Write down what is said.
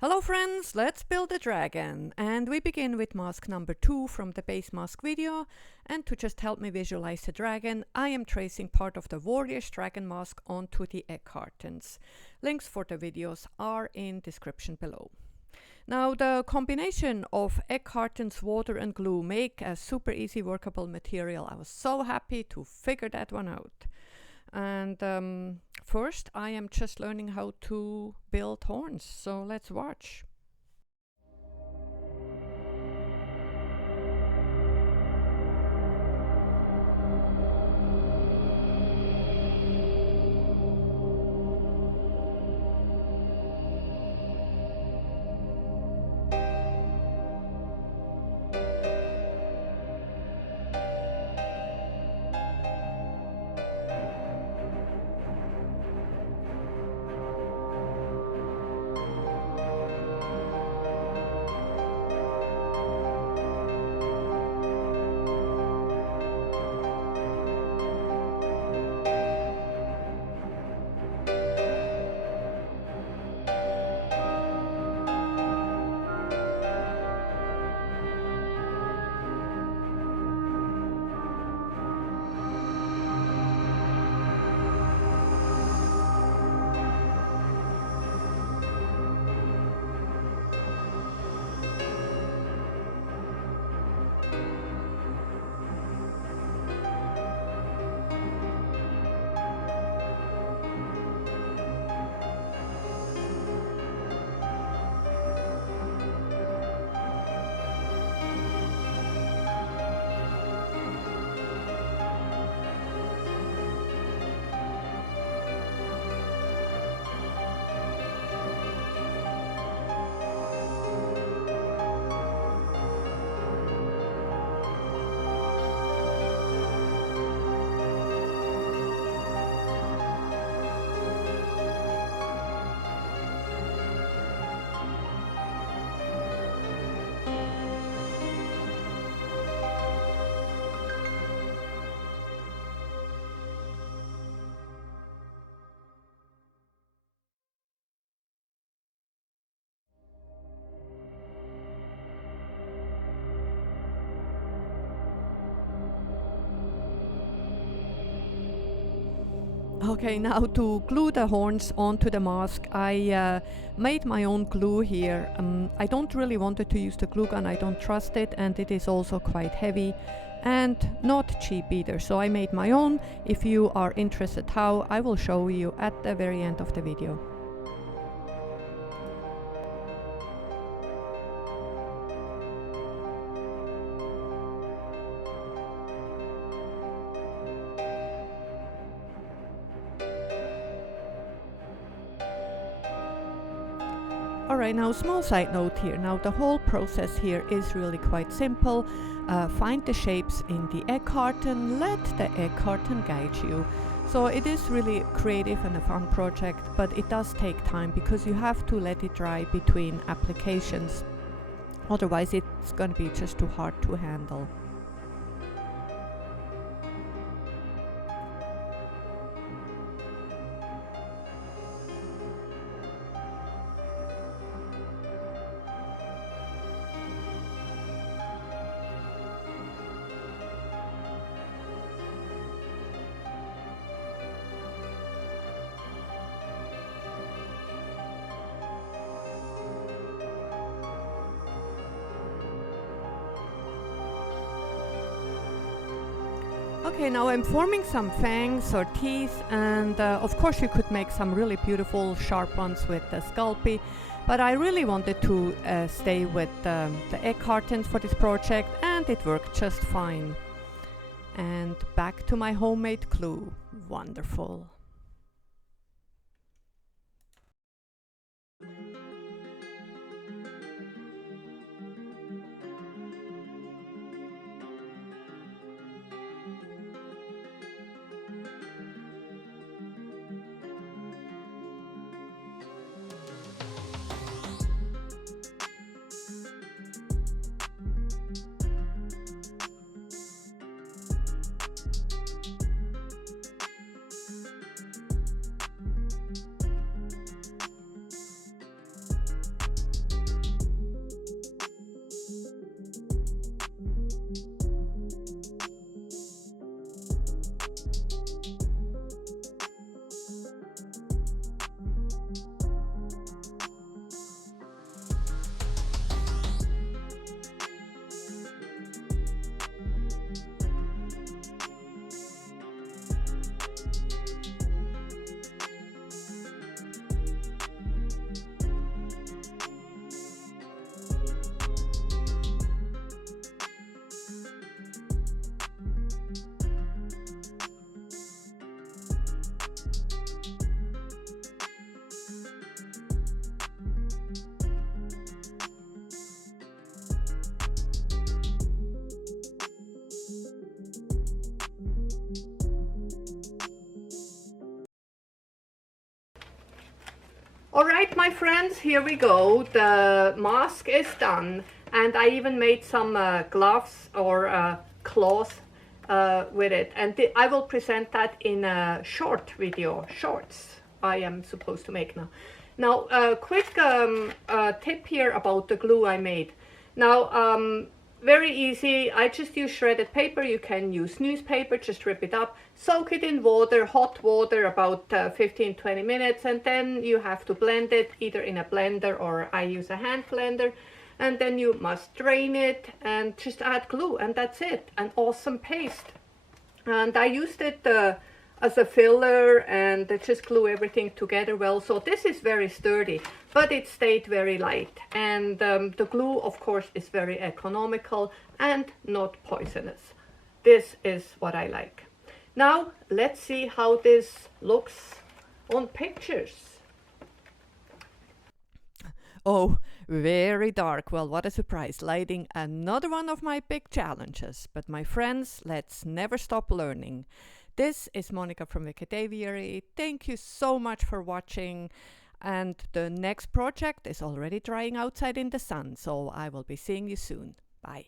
Hello friends, let's build a dragon, and we begin with mask number 2 from the base mask video. And to just help me visualize the dragon, I am tracing part of the warrior's dragon mask onto the egg cartons. Links for the videos are in description below. Now the combination of egg cartons, water and glue make a super easy workable material. I was so happy to figure that one out. And first I am just learning how to build horns, so let's watch. Okay, now to glue the horns onto the mask, I made my own glue here. I don't really wanted to use the glue gun, I don't trust it, and it is also quite heavy and not cheap either. So I made my own. If you are interested how, I will show you at the very end of the video. Alright, now small side note here. Now the whole process here is really quite simple. Find the shapes in the egg carton, let the egg carton guide you. So it is really creative and a fun project, but it does take time because you have to let it dry between applications. Otherwise it's going to be just too hard to handle. Okay, now I'm forming some fangs or teeth, and of course you could make some really beautiful sharp ones with the Sculpey, but I really wanted to stay with the egg cartons for this project, and it worked just fine. And back to my homemade glue. Wonderful. All right, my friends, here we go. The mask is done, and I even made some gloves or cloth with it, and I will present that in a short video, shorts I am supposed to make now. Now, a quick tip here about the glue I made. Now, very easy. I just use shredded paper. You can use newspaper, just rip it up, soak it in water, hot water, about 15-20 minutes, and then you have to blend it either in a blender or I use a hand blender, and then you must drain it and just add glue, and that's it. An awesome paste. And I used it as a filler, and just glue everything together well. So this is very sturdy, but it stayed very light. And the glue, of course, is very economical and not poisonous. This is what I like. Now, let's see how this looks on pictures. Oh, very dark. Well, what a surprise. Lighting, another one of my big challenges. But my friends, let's never stop learning. This is Monica from Wikidaviery. Thank you so much for watching. And the next project is already drying outside in the sun, so I will be seeing you soon. Bye.